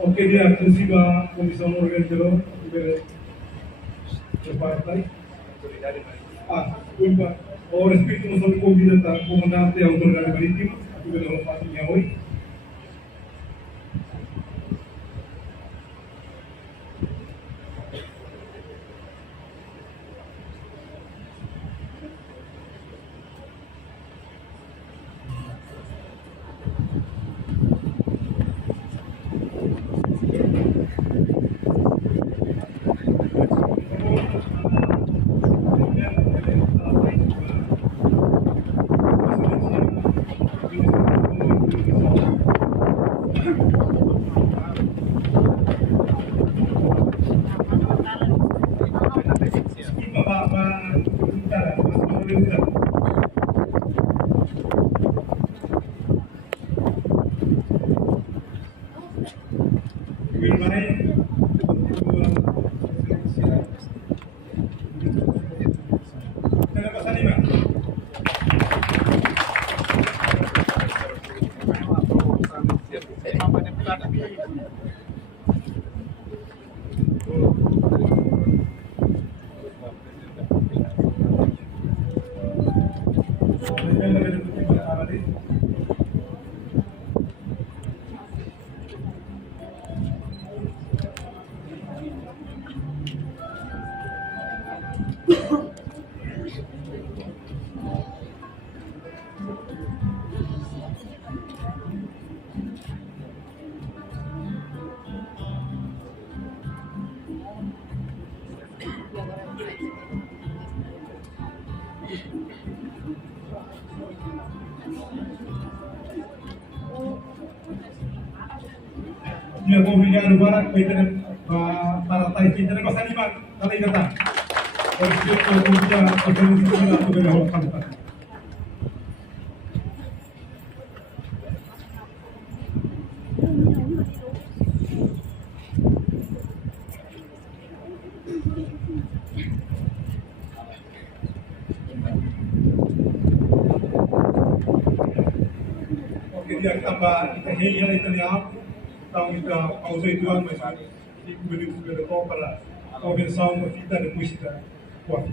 Oke dia musibah comissão organizador do partai. Culpa. O respeito não só convida a comandante e a autoridade marítima, a tudo pela família hoje. Dia obrigado para para tais que não gostam de mais, tá aí tá. Porque eu já organizei a toda a roupa. Oke dia tambah kita hanya italiano. Então, aos 8 anos, mas 5 minutos de depois para a convenção, uma fita depois da quarta.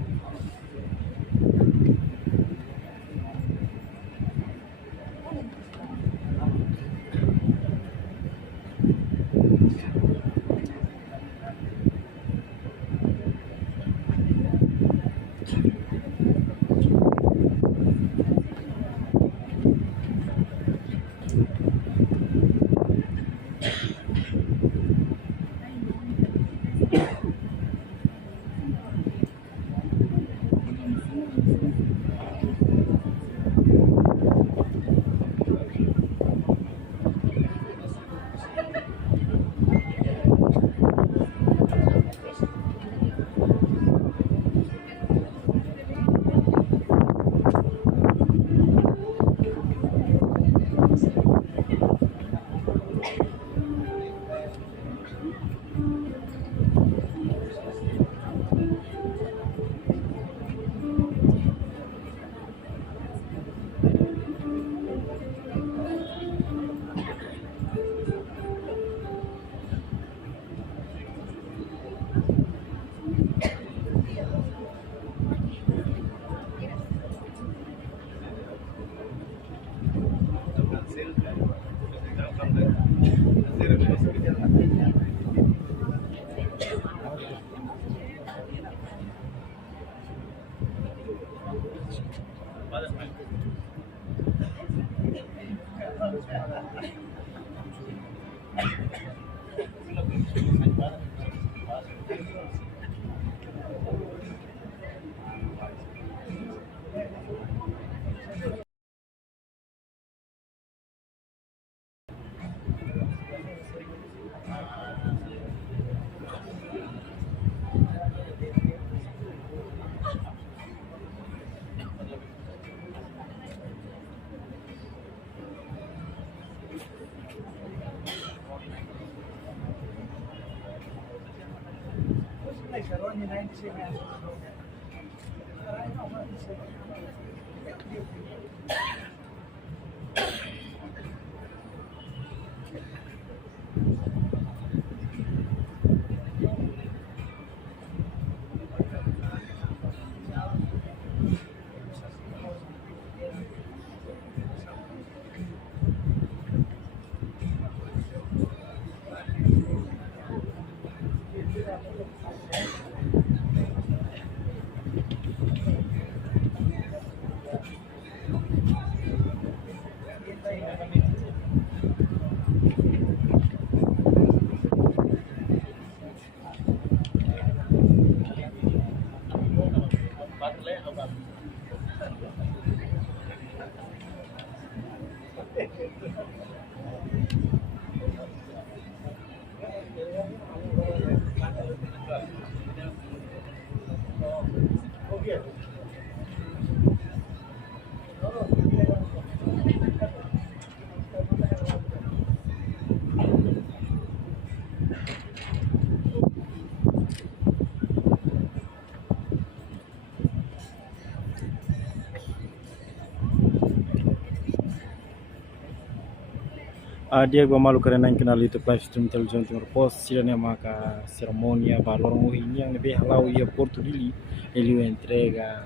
dia gua malu karena yang kenal itu live stream television timur pos sila maka ceremonia balorong ini yang lebih halau ia Porto Dili ele entrega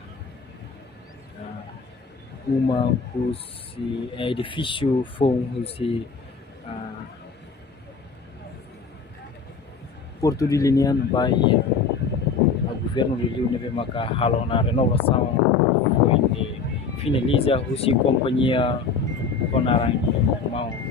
uma husi edifício fom husi Porto Dili nian Bahia a governo do Rio neve maka halau na renovação foi finaliza husi companhia Konarangi mau